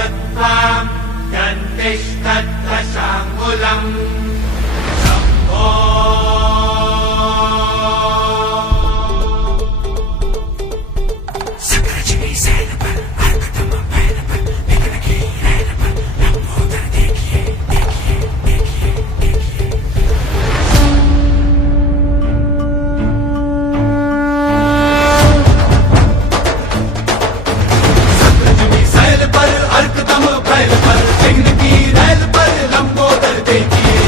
कृत्वां दन्तिष्ठदशाङ्गुलम् शम्भो सकरजनी सैल पर हरकतम पैर पर विघ्न की रैन पर लंबोदर देखिए देखिए देखिए देखिए सकरजनी सैल पर हरकतम पैर पर विघ्न की रैन पर लंबोदर देखिए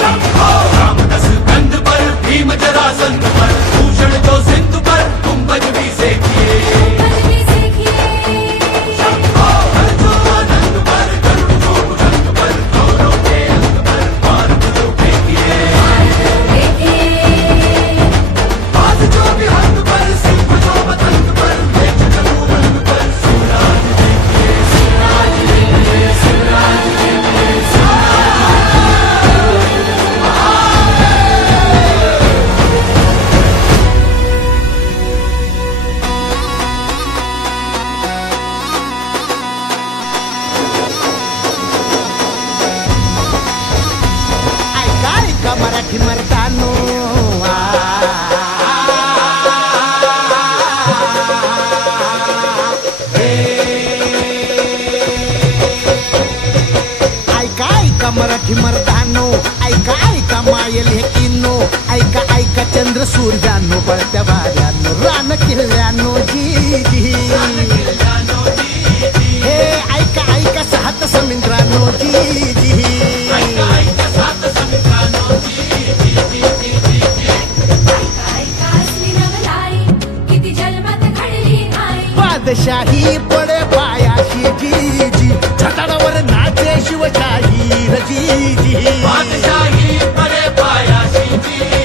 शंभो रामदस कंध पर भीम जरासंध पर भूषण जो सिंधु पर गुंबज भी सेकिए शंभो अर्जो आनंद पर गरुड़ जो भुजंग पर गौरव के अंग पर मारुत जो फेंकिए बाज जो विहंग पर सिंह जो पतंग पर मेघ जलू रंग पर शिवराज देखिए शिवराज देखिए शिवराज देखिए ऐका ऐका मराठी मर्दानो ऐका ऐका मराठी मर्दानो ऐका ऐका मायल हे किन्नो ऐका ऐका चंद्र सूर्यानो बळत्या वाऱ्यानो रान किल्ल्यानो जी जी हे ऐका ऐका सात समुद्रानो जी जी बादशाही पडे पायाशी जी जी छटाडावर नाचे शिवशाही जी जी बादशाही परे पायाशी जी